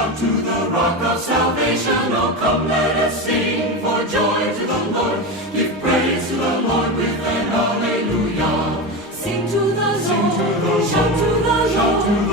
Shout to the rock of salvation, oh come let us sing for joy to the Lord. Give praise to the Lord with an hallelujah. Sing to the Lord, Sing to the shout to Lord, the shout to Lord.